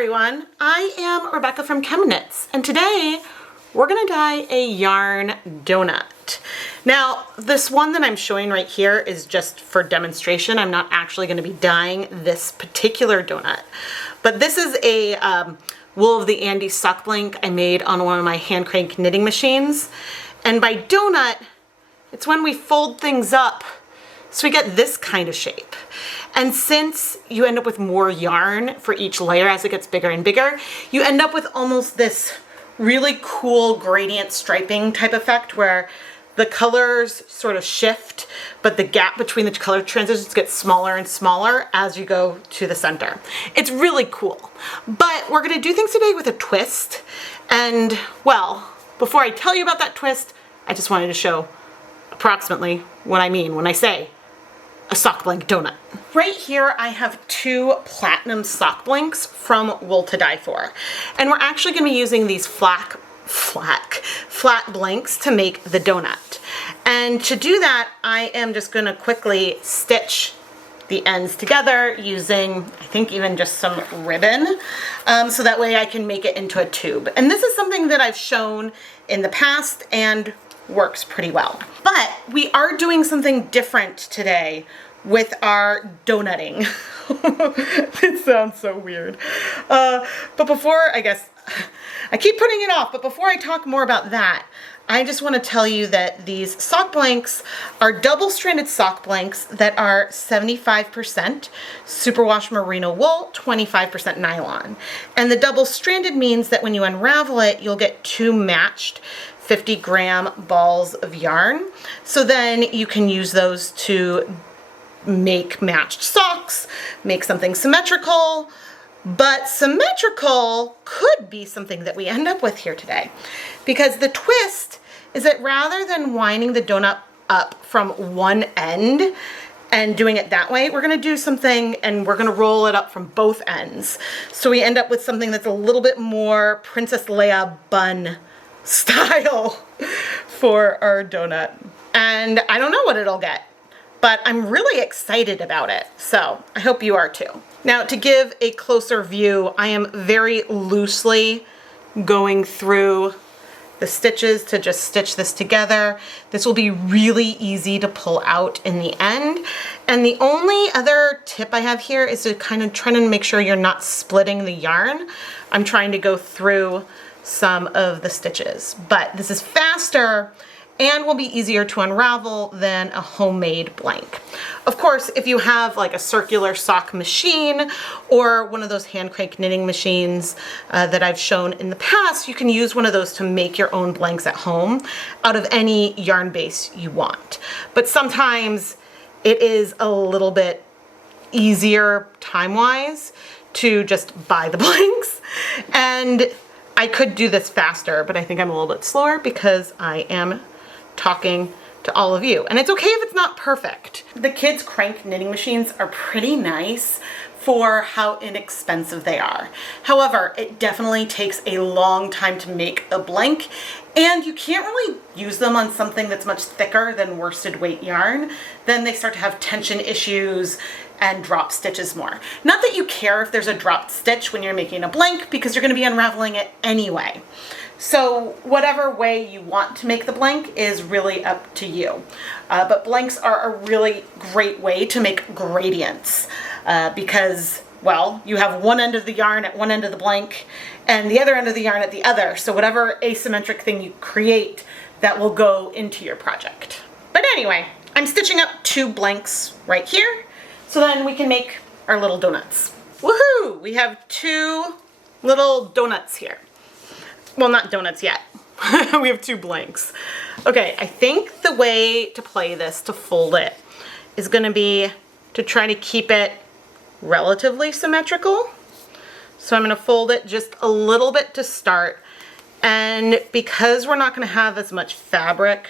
everyone, I am Rebecca from ChemKnits, and today we're gonna dye a yarn donut. Now, this one that I'm showing right here is just for demonstration. I'm not actually gonna be dyeing this particular donut, but this is a Wool of the Andes sock blank I made on one of my hand crank knitting machines. And by donut, it's when we fold things up so we get this kind of shape. And since you end up with more yarn for each layer as it gets bigger and bigger, you end up with almost this really cool gradient striping type effect where the colors sort of shift, but the gap between the color transitions gets smaller and smaller as you go to the center. It's really cool. But we're gonna do things today with a twist. And well, before I tell you about that twist, I just wanted to show approximately what I mean when I say a sock blank donut. Right here I have two platinum sock blanks from Wool to Die For. And we're actually gonna be using these flat blanks to make the donut. And to do that, I am just gonna quickly stitch the ends together using, I think, even just some ribbon, so that way I can make it into a tube. And this is something that I've shown in the past and works pretty well. But we are doing something different today with our donutting. It sounds so weird. But before, I guess, I keep putting it off, but before I talk more about that, I just want to tell you that these sock blanks are double-stranded sock blanks that are 75% superwash merino wool, 25% nylon. And the double-stranded means that when you unravel it, you'll get two matched 50-gram balls of yarn. So then you can use those to make matched socks, make something symmetrical, but symmetrical could be something that we end up with here today. Because the twist is that rather than winding the donut up from one end and doing it that way, we're gonna do something and we're gonna roll it up from both ends. So we end up with something that's a little bit more Princess Leia bun style for our donut. And I don't know what it'll get, but I'm really excited about it. So I hope you are too. Now, to give a closer view, I am very loosely going through the stitches to just stitch this together. This will be really easy to pull out in the end. And the only other tip I have here is to kind of try to make sure you're not splitting the yarn. I'm trying to go through some of the stitches, but this is faster and will be easier to unravel than a homemade blank. Of course, if you have like a circular sock machine or one of those hand crank knitting machines that I've shown in the past, you can use one of those to make your own blanks at home out of any yarn base you want. But sometimes it is a little bit easier time-wise to just buy the blanks. And I could do this faster, but I think I'm a little bit slower because I am talking to all of you. And it's okay if it's not perfect. The kids' crank knitting machines are pretty nice for how inexpensive they are. However, it definitely takes a long time to make a blank, and you can't really use them on something that's much thicker than worsted weight yarn. Then they start to have tension issues and drop stitches more. Not that you care if there's a dropped stitch when you're making a blank, because you're gonna be unraveling it anyway. So whatever way you want to make the blank is really up to you. But blanks are a really great way to make gradients because, well, you have one end of the yarn at one end of the blank and the other end of the yarn at the other. So whatever asymmetric thing you create, that will go into your project. But anyway, I'm stitching up two blanks right here, so then we can make our little donuts. Woohoo! We have two little donuts here. Well, not donuts yet. We have two blanks. Okay, I think the way to play this, to fold it, is gonna be to try to keep it relatively symmetrical. So I'm gonna fold it just a little bit to start. And because we're not gonna have as much fabric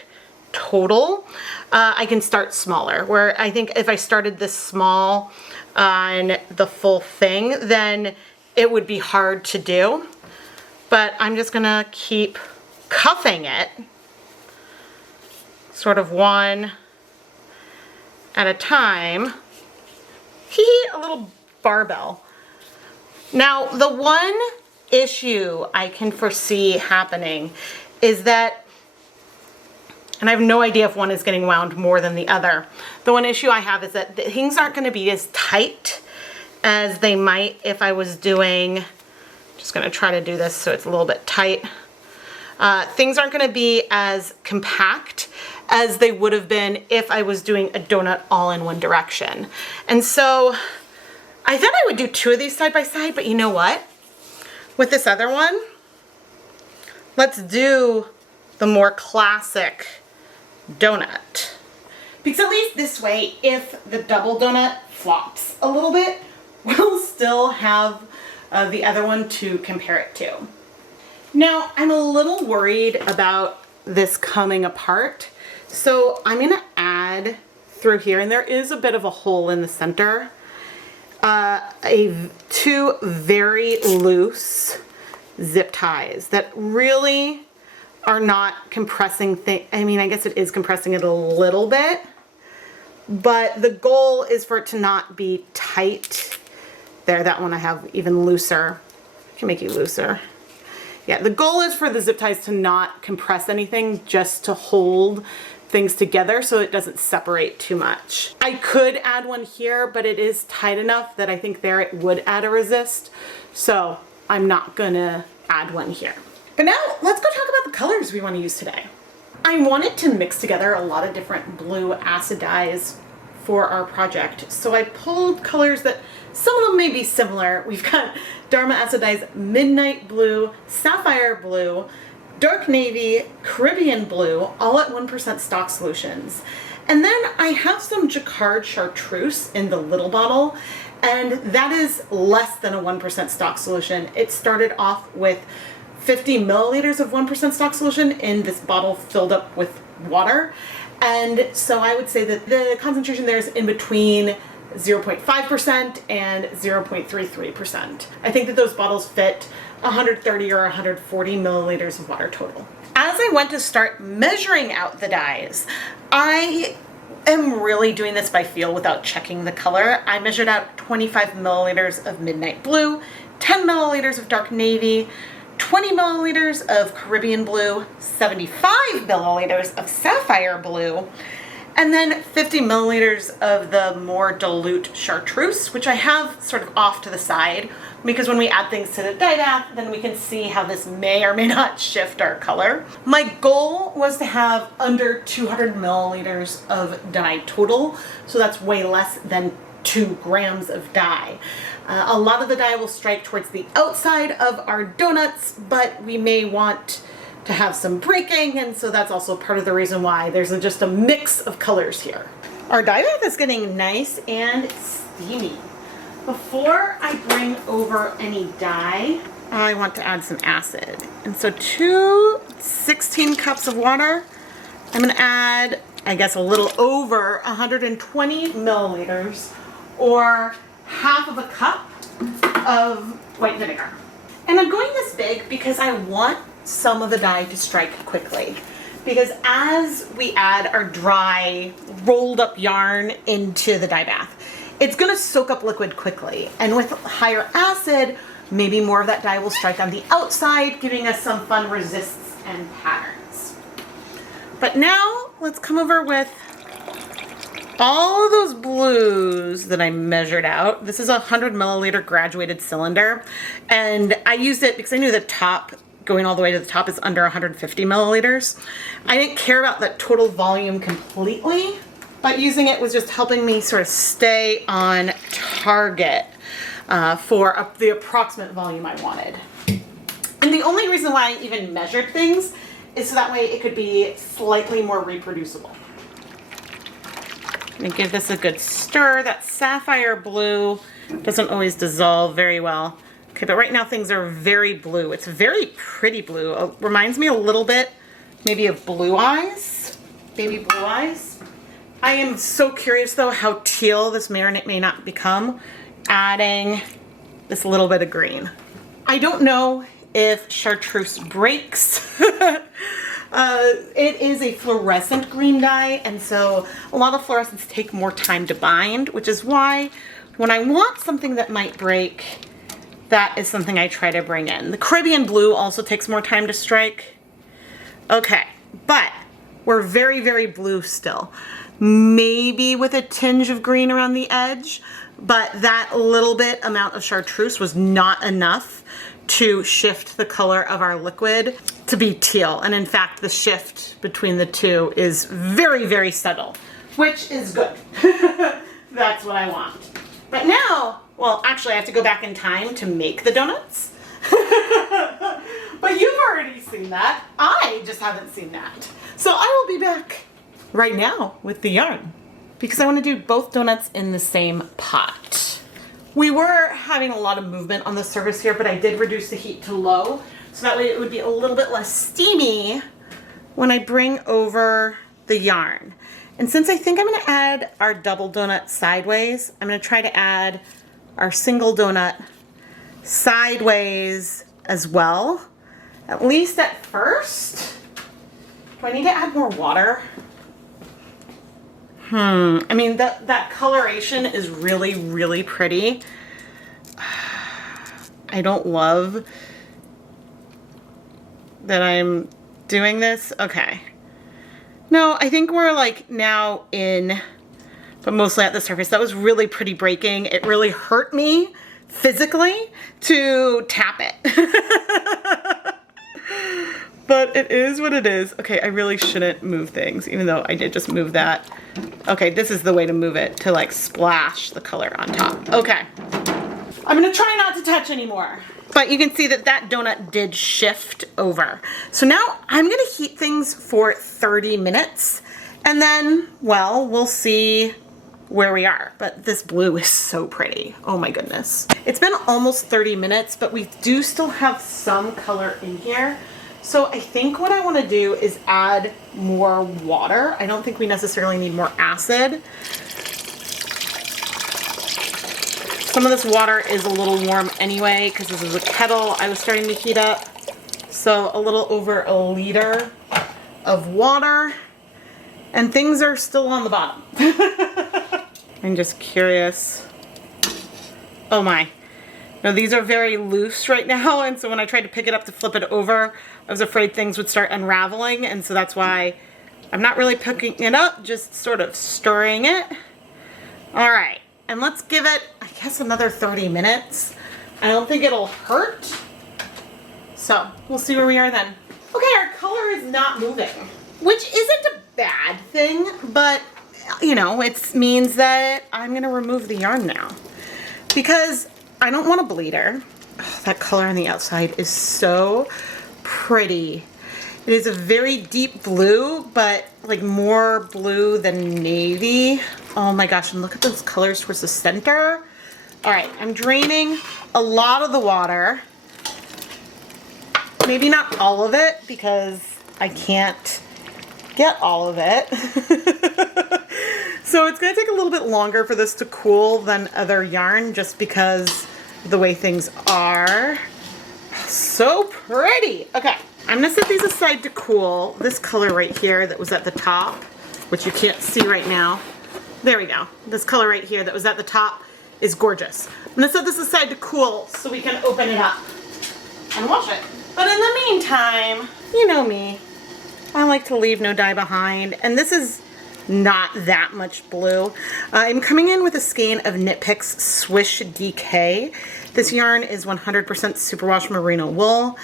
total, I can start smaller. Where I think if I started this small on the full thing, then it would be hard to do. But I'm just gonna keep cuffing it, sort of one at a time. A little barbell. Now, the one issue I can foresee happening is that, and I have no idea if one is getting wound more than the other. The one issue I have is that things aren't going to be as tight as they might if I was doing, just going to try to do this so it's a little bit tight. Things aren't going to be as compact as they would have been if I was doing a donut all in one direction. And so I thought I would do two of these side by side, but you know what? With this other one, let's do the more classic donut. Because at least this way, if the double donut flops a little bit, we'll still have the other one to compare it to. Now, I'm a little worried about this coming apart, so I'm gonna add through here, and there is a bit of a hole in the center, two very loose zip ties that really are not compressing I mean, I guess it is compressing it a little bit, but the goal is for it to not be tight. There, that one I have even looser. I can make you looser. Yeah, the goal is for the zip ties to not compress anything, just to hold things together so it doesn't separate too much. I could add one here, but it is tight enough that I think there it would add a resist. So I'm not gonna add one here. But now let's go talk about the colors we want to use today. I wanted to mix together a lot of different blue acid dyes for our project. So I pulled colors that some of them may be similar. We've got Dharma Acid Dyes Midnight Blue, Sapphire Blue, Dark Navy, Caribbean Blue, all at 1% stock solutions. And then I have some jacquard chartreuse in the little bottle, and that is less than a 1% stock solution. It started off with 50 milliliters of 1% stock solution in this bottle filled up with water. And so I would say that the concentration there is in between 0.5% and 0.33%. I think that those bottles fit 130 or 140 milliliters of water total. As I went to start measuring out the dyes, I am really doing this by feel without checking the color. I measured out 25 milliliters of Midnight Blue, 10 milliliters of Dark Navy, 20 milliliters of Caribbean Blue, 75 milliliters of Sapphire Blue, and then 50 milliliters of the more dilute chartreuse, which I have sort of off to the side, because when we add things to the dye bath, then we can see how this may or may not shift our color. My goal was to have under 200 milliliters of dye total, so that's way less than 2 grams of dye. A lot of the dye will strike towards the outside of our donuts, but we may want to have some breaking, and so that's also part of the reason why there's just a mix of colors here. Our dye bath is getting nice and steamy. Before I bring over any dye, I want to add some acid. And so 16 cups of water. I'm gonna add, I guess, a little over 120 milliliters, or half of a cup of white vinegar. And I'm going this big because I want some of the dye to strike quickly. Because as we add our dry, rolled up yarn into the dye bath, it's gonna soak up liquid quickly. And with higher acid, maybe more of that dye will strike on the outside, giving us some fun resists and patterns. But now let's come over with all of those blues that I measured out. This is a 100 milliliter graduated cylinder, and I used it because I knew the top, going all the way to the top, is under 150 milliliters. I didn't care about that total volume completely, but using it was just helping me sort of stay on target for the approximate volume I wanted. And the only reason why I even measured things is so that way it could be slightly more reproducible. I'm gonna give this a good stir. That sapphire blue doesn't always dissolve very well. Okay, but right now things are very blue. It's very pretty blue. It reminds me a little bit maybe of Blue Eyes, baby Blue Eyes. I am so curious though how teal this marinade may not become, adding this little bit of green. I don't know if chartreuse breaks. It is a fluorescent green dye, and so a lot of fluorescents take more time to bind, which is why when I want something that might break, that is something I try to bring in. The Caribbean blue also takes more time to strike. Okay, but we're very, very blue still. Maybe with a tinge of green around the edge, but that little bit amount of chartreuse was not enough to shift the color of our liquid to be teal. And in fact, the shift between the two is very, very subtle, which is good. That's what I want. But now, well, actually I have to go back in time to make the donuts. But you've already seen that. I just haven't seen that. So I will be back right now with the yarn because I want to do both donuts in the same pot. We were having a lot of movement on the surface here, but I did reduce the heat to low so that way it would be a little bit less steamy when I bring over the yarn. And since I think I'm going to add our double donut sideways, I'm going to try to add our single donut sideways as well, at least at first. Do I need to add more water? I mean, that coloration is really, really pretty. I don't love that I'm doing this. Okay. No, I think we're like now in, but mostly at the surface. That was really pretty breaking. It really hurt me physically to tap it. But it is what it is. Okay, I really shouldn't move things, even though I did just move that. Okay, this is the way to move it, to like splash the color on top. Okay. I'm gonna try not to touch anymore. But you can see that that donut did shift over. So now I'm gonna heat things for 30 minutes and then, well, we'll see where we are. But this blue is so pretty. Oh my goodness. It's been almost 30 minutes, but we do still have some color in here. So I think what I want to do is add more water. I don't think we necessarily need more acid. Some of this water is a little warm anyway because this is a kettle I was starting to heat up. So a little over a liter of water, and things are still on the bottom. I'm just curious. Oh my. No, these are very loose right now, and so when I tried to pick it up to flip it over, I was afraid things would start unraveling, and so that's why I'm not really picking it up, just sort of stirring it. All right, and let's give it, I guess, another 30 minutes. I don't think it'll hurt, so we'll see where we are then. Okay, our color is not moving, which isn't a bad thing, but, you know, it means that I'm gonna remove the yarn now because I don't want a bleeder. Oh, that color on the outside is so pretty. It is a very deep blue, but like more blue than navy. Oh my gosh, and look at those colors towards the center. All right, I'm draining a lot of the water. Maybe not all of it because I can't get all of it. So it's gonna take a little bit longer for this to cool than other yarn just because the way things are. So pretty. Okay, I'm gonna set these aside to cool. This color right here that was at the top, which you can't see right now. There we go. This color right here that was at the top is gorgeous. I'm gonna set this aside to cool so we can open it up and wash it. But in the meantime, you know me, I like to leave no dye behind, and this is not that much blue. I'm coming in with a skein of Knit Picks Swish DK. This yarn is 100% superwash merino wool,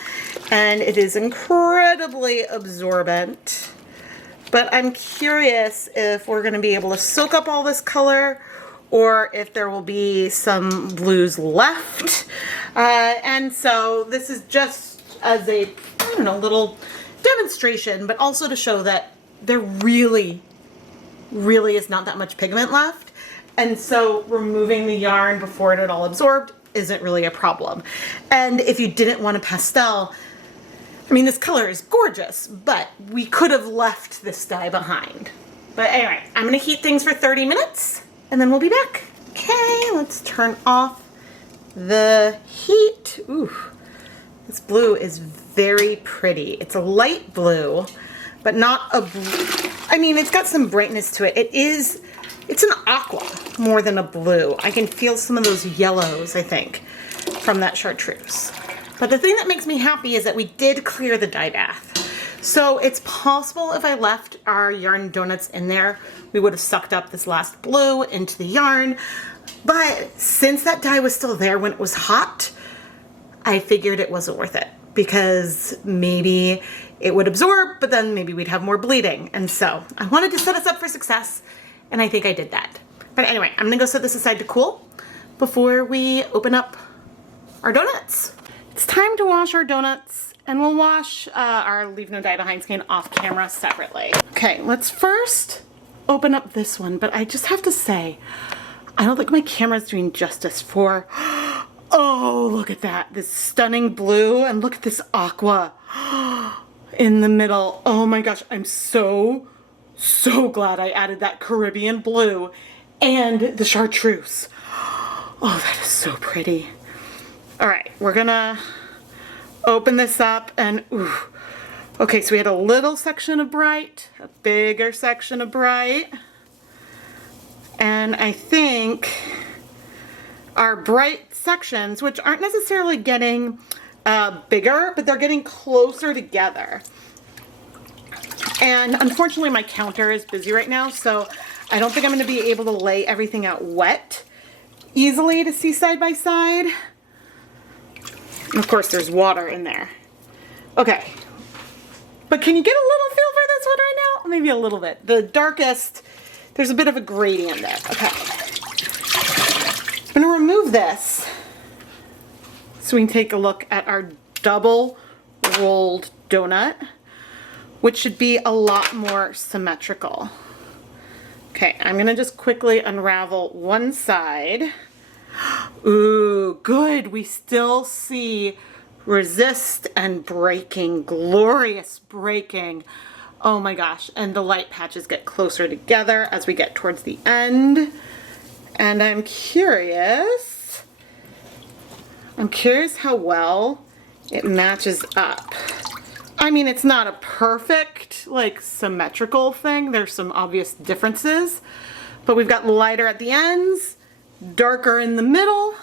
and it is incredibly absorbent. But I'm curious if we're going to be able to soak up all this color or if there will be some blues left. And so this is just as a, I don't know, little demonstration, but also to show that there really is not that much pigment left. And so removing the yarn before it had all absorbed isn't really a problem. And if you didn't want a pastel, I mean, this color is gorgeous, but we could have left this dye behind. But anyway, I'm gonna heat things for 30 minutes and then we'll be back. Okay, let's turn off the heat. Ooh, this blue is very pretty. It's a light blue, but not a blue. I mean, it's got some brightness to it. It's an aqua more than a blue. I can feel some of those yellows, I think. from that chartreuse. But the thing that makes me happy is that we did clear the dye bath. So it's possible if I left our yarn donuts in there, we would have sucked up this last blue into the yarn. But since that dye was still there when it was hot, I figured it wasn't worth it because maybe it would absorb, but then maybe we'd have more bleeding. And so I wanted to set us up for success, and I think I did that. But anyway, I'm gonna go set this aside to cool before we open up our donuts. It's time to wash our donuts, and we'll wash our Leave No Dye Behind skein off camera separately. Okay, let's first open up this one, but I just have to say, I don't think my camera's doing justice for, oh, look at that, this stunning blue, and look at this aqua in the middle. Oh my gosh, I'm so glad I added that Caribbean blue and the chartreuse. Oh, that is so pretty. All right, we're gonna open this up and, ooh. Okay, so we had a little section of bright, a bigger section of bright, and I think our bright sections, which aren't necessarily getting bigger, but they're getting closer together. And unfortunately my counter is busy right now, so I don't think I'm gonna be able to lay everything out wet easily to see side by side. And of course there's water in there. Okay, but can you get a little feel for this one right now? Maybe a little bit. The darkest, there's a bit of a gradient there. Okay, I'm gonna remove this so we can take a look at our double rolled donut, which should be a lot more symmetrical. Okay, I'm gonna just quickly unravel one side. Ooh, good. We still see resist and breaking, glorious breaking. Oh my gosh, and the light patches get closer together as we get towards the end. And I'm curious how well it matches up. I mean, it's not a perfect, like, symmetrical thing. There's some obvious differences, but we've got lighter at the ends, darker in the middle,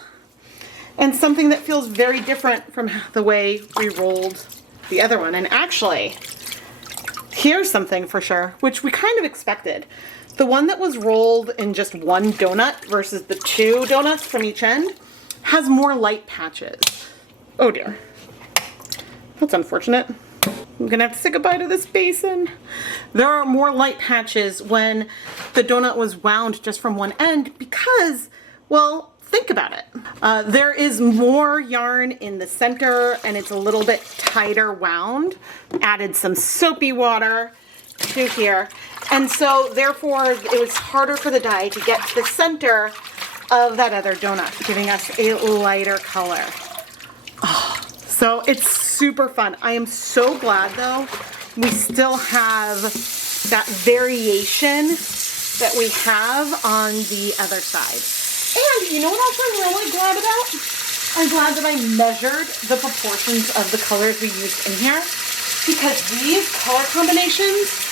and something that feels very different from the way we rolled the other one. And actually, here's something for sure, which we kind of expected. The one that was rolled in just one donut versus the two donuts from each end has more light patches. Oh dear. That's unfortunate. I'm gonna have to say goodbye to this basin. There are more light patches when the donut was wound just from one end because, well, think about it. There is more yarn in the center and it's a little bit tighter wound. Added some soapy water to here. And so therefore it was harder for the dye to get to the center of that other donut, giving us a lighter color. Oh, so it's super fun. I am so glad though we still have that variation that we have on the other side. And you know what else I'm really glad about? I'm glad that I measured the proportions of the colors we used in here, because these color combinations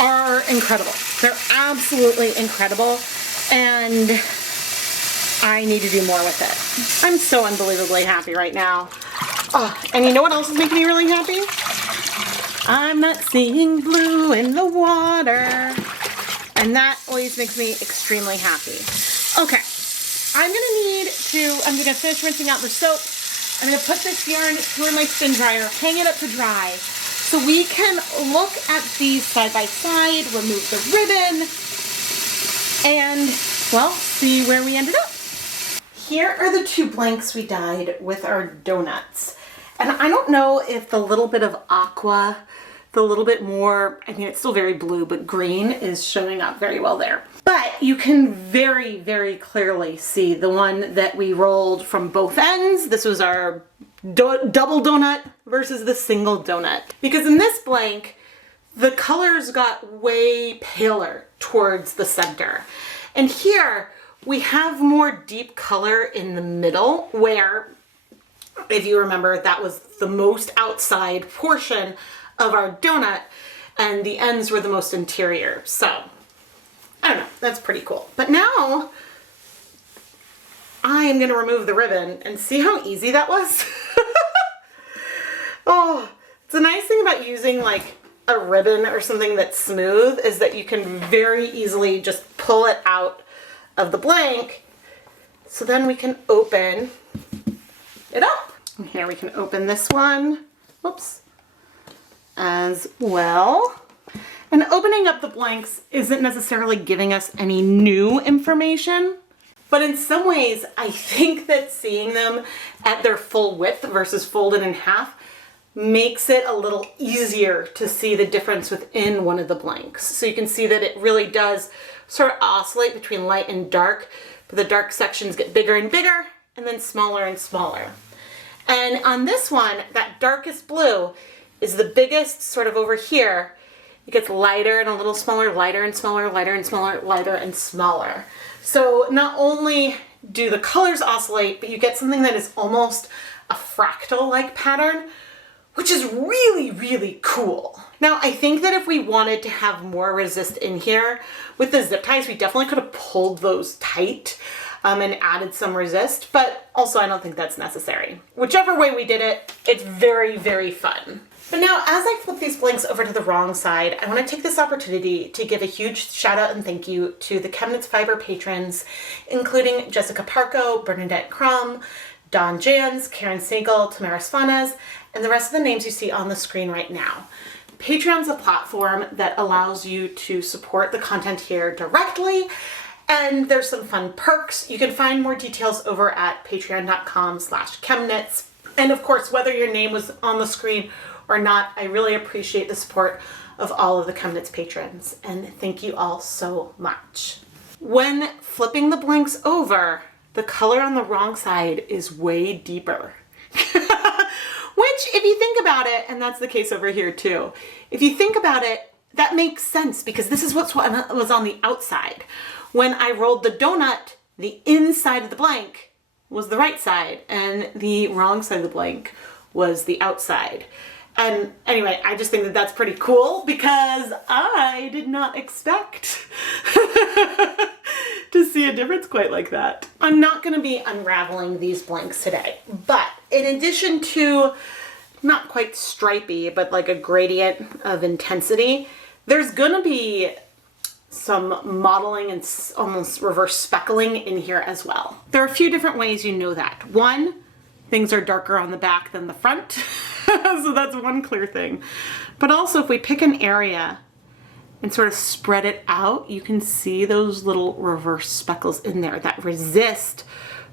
are incredible. They're absolutely incredible, and I need to do more with it. I'm so unbelievably happy right now. Oh, and you know what else is making me really happy? I'm not seeing blue in the water. And that always makes me extremely happy. Okay, I'm gonna finish rinsing out the soap. I'm gonna put this yarn through my spin dryer, hang it up to dry, so we can look at these side by side, remove the ribbon, and, well, see where we ended up. Here are the two blanks we dyed with our donuts. And I don't know if the little bit of aqua, the little bit more, I mean, it's still very blue, but green is showing up very well there. But you can very, very clearly see the one that we rolled from both ends. This was our double donut versus the single donut. Because in this blank, the colors got way paler towards the center. And here, we have more deep color in the middle where, if you remember, that was the most outside portion of our donut and the ends were the most interior. So, I don't know, that's pretty cool. But now, I am gonna remove the ribbon and see how easy that was. Oh, it's a nice thing about using like a ribbon or something that's smooth is that you can very easily just pull it out of the blank. So then we can open it up. And here we can open this one, whoops, as well. And opening up the blanks isn't necessarily giving us any new information, but in some ways, I think that seeing them at their full width versus folded in half makes it a little easier to see the difference within one of the blanks. So you can see that it really does sort of oscillate between light and dark, but the dark sections get bigger and bigger and then smaller and smaller. And on this one, that darkest blue is the biggest sort of over here. It gets lighter and a little smaller, lighter and smaller, lighter and smaller, lighter and smaller. So not only do the colors oscillate, but you get something that is almost a fractal-like pattern, which is really, really cool. Now, I think that if we wanted to have more resist in here, with the zip ties, we definitely could have pulled those tight and added some resist, but also I don't think that's necessary. Whichever way we did it, it's very, very fun. But now, as I flip these blanks over to the wrong side, I want to take this opportunity to give a huge shout out and thank you to the ChemKnits Fiber patrons, including Jessica Parco, Bernadette Crum, Dawn Jans, Karen Siegel, Tamaris Fanes, and the rest of the names you see on the screen right now. Patreon's a platform that allows you to support the content here directly, and there's some fun perks. You can find more details over at patreon.com/ChemKnits. And of course, whether your name was on the screen or not, I really appreciate the support of all of the ChemKnits patrons, and thank you all so much. When flipping the blanks over, the color on the wrong side is way deeper. Which, if you think about it, and that's the case over here too, if you think about it, that makes sense because this is what was on the outside. When I rolled the donut, the inside of the blank was the right side and the wrong side of the blank was the outside. And anyway, I just think that that's pretty cool because I did not expect to see a difference quite like that. I'm not going to be unraveling these blanks today, but in addition to not quite stripy, but like a gradient of intensity, there's going to be some modeling and almost reverse speckling in here as well. There are a few different ways you know that. One, things are darker on the back than the front. So that's one clear thing. But also if we pick an area and sort of spread it out, you can see those little reverse speckles in there that resist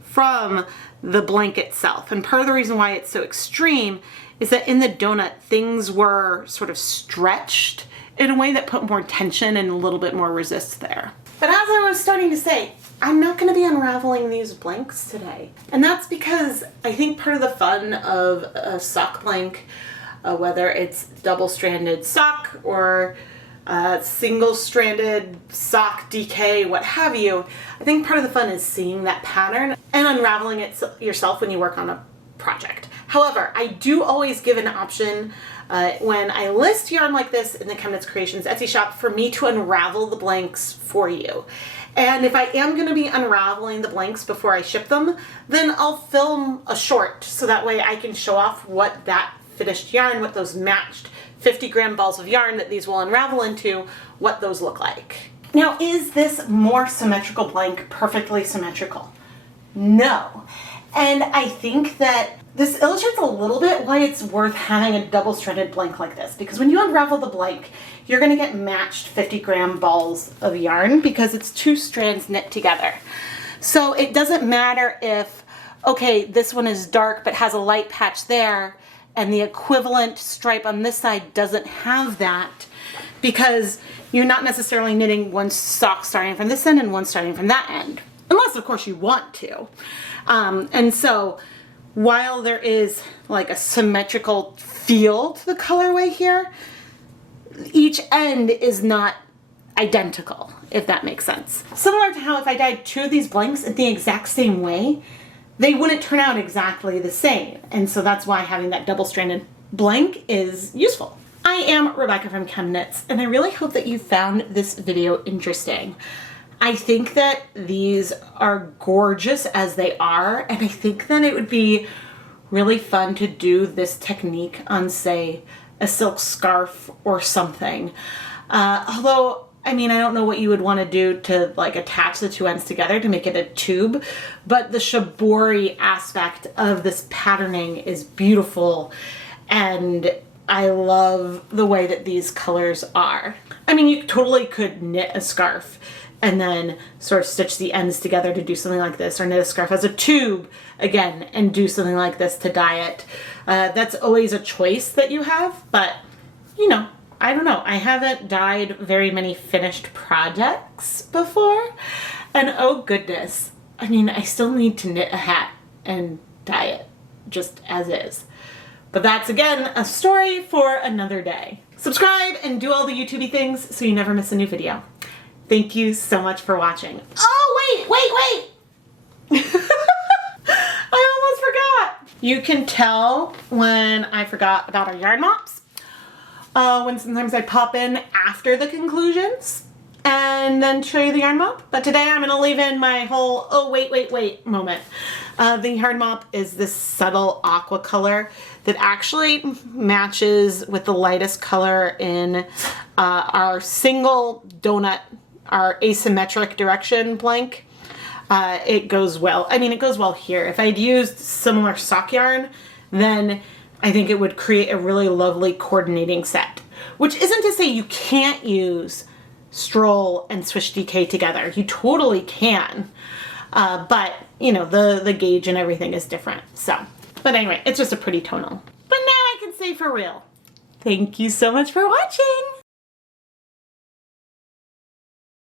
from the blank itself. And part of the reason why it's so extreme is that in the donut, things were sort of stretched in a way that put more tension and a little bit more resist there. But as I was starting to say, I'm not going to be unraveling these blanks today. And that's because I think part of the fun of a sock blank, whether it's double-stranded sock or single-stranded sock DK, what have you, I think part of the fun is seeing that pattern and unraveling it yourself when you work on a project. However, I do always give an option when I list yarn like this in the ChemKnits Creations Etsy shop for me to unravel the blanks for you. And if I am going to be unraveling the blanks before I ship them, then I'll film a short so that way I can show off what that finished yarn, what those matched 50-gram balls of yarn that these will unravel into, what those look like. Now, is this more symmetrical blank perfectly symmetrical? No. And I think that this illustrates a little bit why it's worth having a double-stranded blank like this, because when you unravel the blank, you're going to get matched 50-gram balls of yarn because it's two strands knit together. So it doesn't matter if, okay, this one is dark but has a light patch there, and the equivalent stripe on this side doesn't have that, because you're not necessarily knitting one sock starting from this end and one starting from that end, unless of course you want to. And so while there is like a symmetrical feel to the colorway here, each end is not identical, if that makes sense. Similar to how if I dyed two of these blanks in the exact same way, they wouldn't turn out exactly the same. And so that's why having that double-stranded blank is useful. I am Rebecca from ChemKnits, and I really hope that you found this video interesting. I think that these are gorgeous as they are, and I think that it would be really fun to do this technique on, say, a silk scarf or something. Although, I mean, I don't know what you would want to do to like attach the two ends together to make it a tube, but the shibori aspect of this patterning is beautiful, and I love the way that these colors are. I mean, you totally could knit a scarf and then sort of stitch the ends together to do something like this, or knit a scarf as a tube again and do something like this to dye it. That's always a choice that you have, but you know, I don't know. I haven't dyed very many finished projects before, and oh goodness, I mean, I still need to knit a hat and dye it just as is. But that's, again, a story for another day. Subscribe and do all the YouTubey things so you never miss a new video. Thank you so much for watching. Oh, wait! I almost forgot. You can tell when I forgot about our yarn mops. When sometimes I pop in after the conclusions and then show you the yarn mop. But today I'm gonna leave in my whole, oh, wait moment. The yarn mop is this subtle aqua color that actually matches with the lightest color in our single donut, our asymmetric direction blank. It goes well. I mean, it goes well here. If I'd used similar sock yarn, then I think it would create a really lovely coordinating set. Which isn't to say you can't use Stroll and Swish DK together. You totally can. But, you know, the gauge and everything is different. So, but anyway, it's just a pretty tonal. But now I can say for real, thank you so much for watching.